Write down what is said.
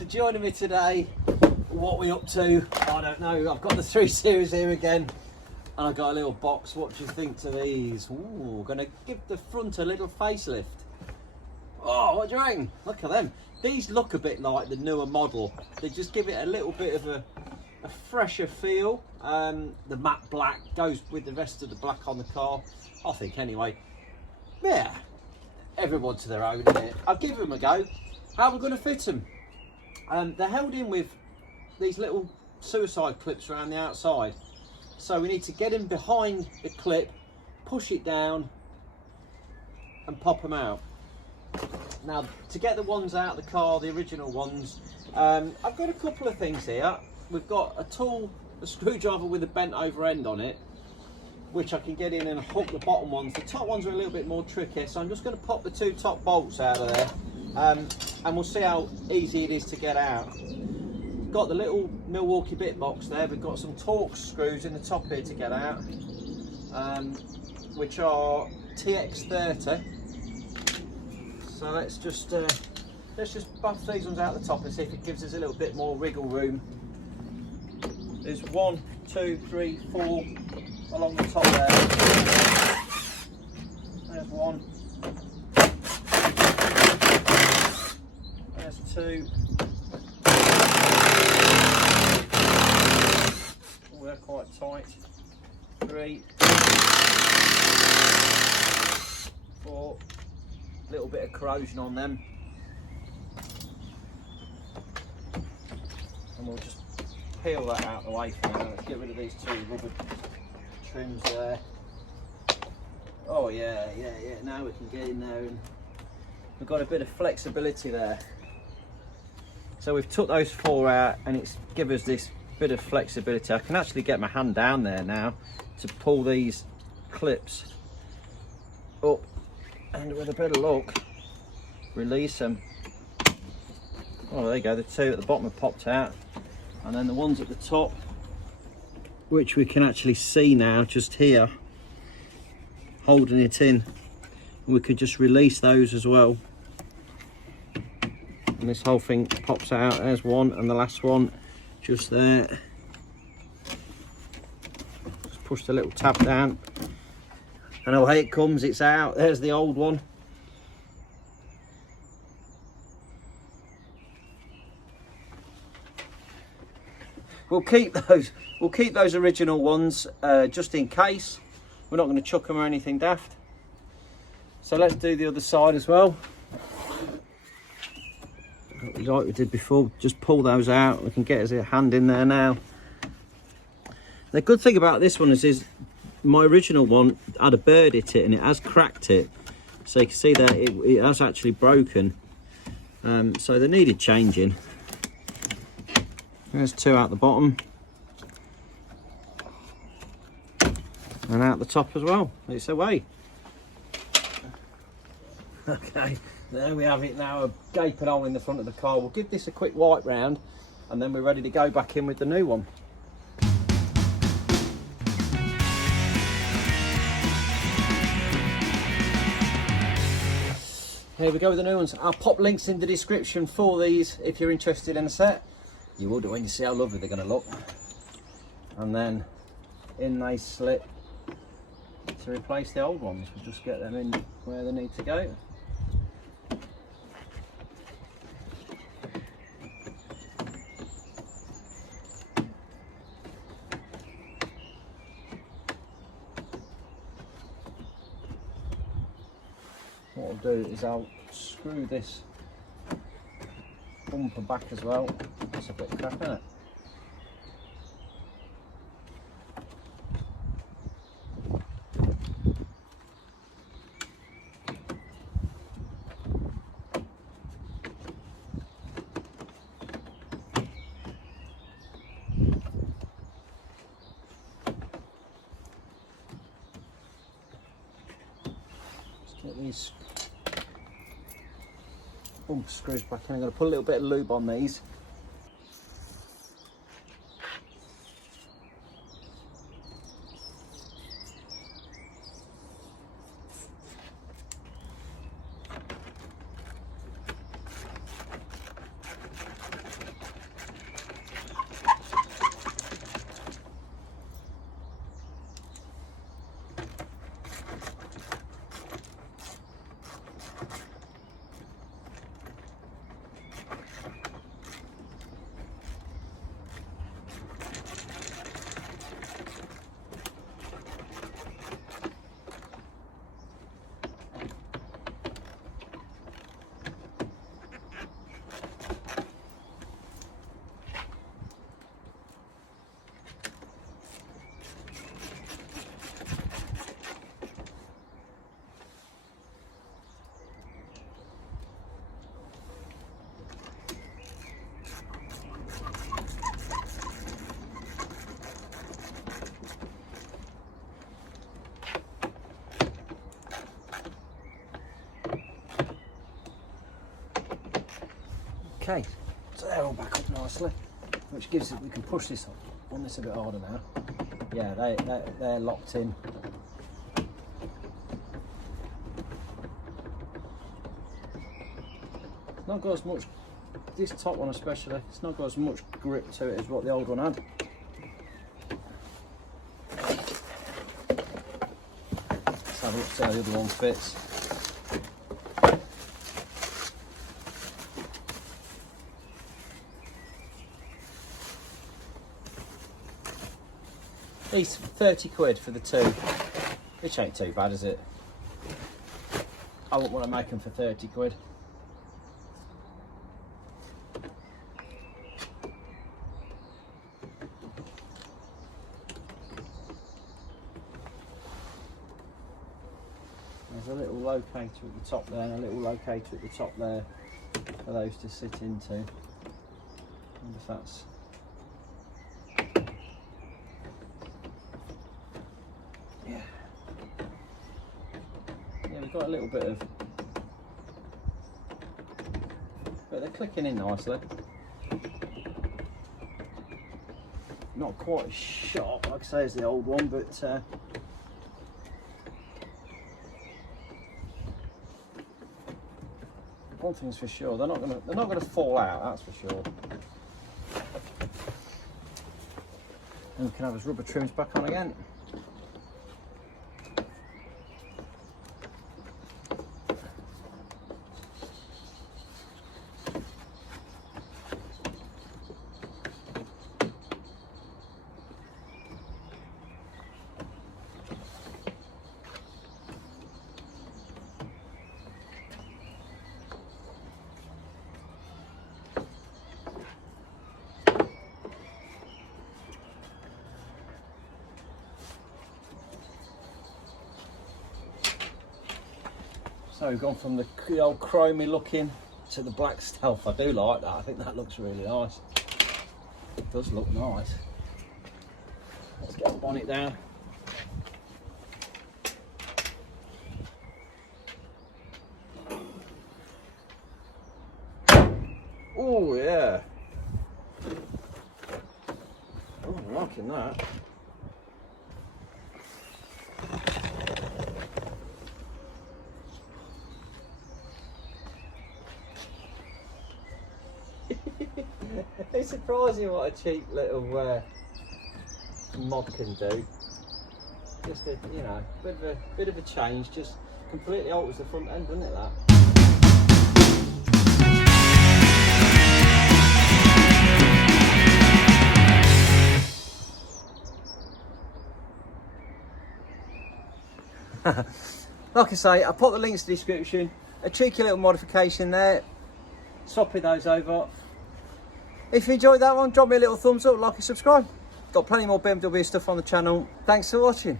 for joining me today. What we up to, I don't know. I've got the 3 Series here again, and I've got a little box. What do you think to these? Ooh, gonna give the front a little facelift. Oh, what do you reckon? Look at them. These look a bit like the newer model. They just give it a little bit of a fresher feel. The matte black goes with the rest of the black on the car, I think anyway. Yeah, everyone to their own, isn't it? I'll give them a go. How are we going to fit them? They're held in with these little suicide clips around the outside. So we need to get them behind the clip, push it down and pop them out. Now, to get the ones out of the car, the original ones, I've got a couple of things here. We've got a tool, a screwdriver with a bent over end on it, which I can get in and hook the bottom ones. The top ones are a little bit more tricky, so I'm just going to pop the 2 top bolts out of there, and we'll see how easy it is to get out. Got the little Milwaukee bit box there. We've got some Torx screws in the top here to get out, which are TX30. So let's just buff these ones out the top and see if it gives us a little bit more wriggle room. There's 1, 2, 3, 4 along the top there. There's 1. There's 2. Oh, they're quite tight. 3, 4. A little bit of corrosion on them. And we'll just peel that out of the way for now. Let's get rid of these 2 rubber trims there. Oh yeah, now we can get in there and we've got a bit of flexibility there. So we've took those 4 out and it's given us this bit of flexibility. I can actually get my hand down there now to pull these clips up, and with a bit of luck, release them. Oh, there you go, the 2 at the bottom have popped out. And then the ones at the top, which we can actually see now just here, holding it in. We could just release those as well. And this whole thing pops out. There's 1, and the last one just there. Just push the little tab down. And away it comes, it's out. There's the old one. We'll keep those original ones just in case. We're not going to chuck them or anything daft. So let's do the other side as well. Like we did before, just pull those out. We can get us a hand in there now. The good thing about this one is my original one had a bird hit it and it has cracked it. So you can see that it has actually broken. So they needed changing. There's 2 out the bottom and out the top as well. It's away. Okay, there we have it now, a gaping hole in the front of the car. We'll give this a quick wipe round and then we're ready to go back in with the new one. Here we go with the new ones. I'll pop links in the description for these if you're interested in a set. You will do when you see how lovely they're going to look. And then in they slip to replace the old ones. We'll just get them in where they need to go. What I'll do is I'll screw this bumper back as well. That's a bit crap, isn't it? Let's get these bumper screws back in. I'm going to put a little bit of lube on these. Okay, so they're all back up nicely, which gives it, we can push this on this a bit harder now. Yeah, they're locked in. It's not got as much, this top one especially, it's not got as much grip to it as what the old one had. Let's have a look, see how the other one fits. These 30 quid for the two, which ain't too bad, is it? I wouldn't want to make them for 30 quid. There's a little locator at the top there and a little locator at the top there for those to sit into. I wonder if that's... Yeah, we've got a little bit of... But they're clicking in nicely. Not quite as sharp, like I say, as the old one, but one thing's for sure, they're not gonna fall out, that's for sure. And we can have his rubber trims back on again. So we've gone from the old chromey looking to the black stealth. I do like that, I think that looks really nice. It does look nice. Let's get the bonnet down. Oh yeah. Oh, I'm liking that. It's surprising what a cheap little mod can do. Just a, you know, bit of a change, just completely alters the front end, doesn't it, that? Like I say, I'll put the links in the description. A cheeky little modification there. Swapping those over. If you enjoyed that one, drop me a little thumbs up, like and subscribe. Got plenty more BMW stuff on the channel. Thanks for watching.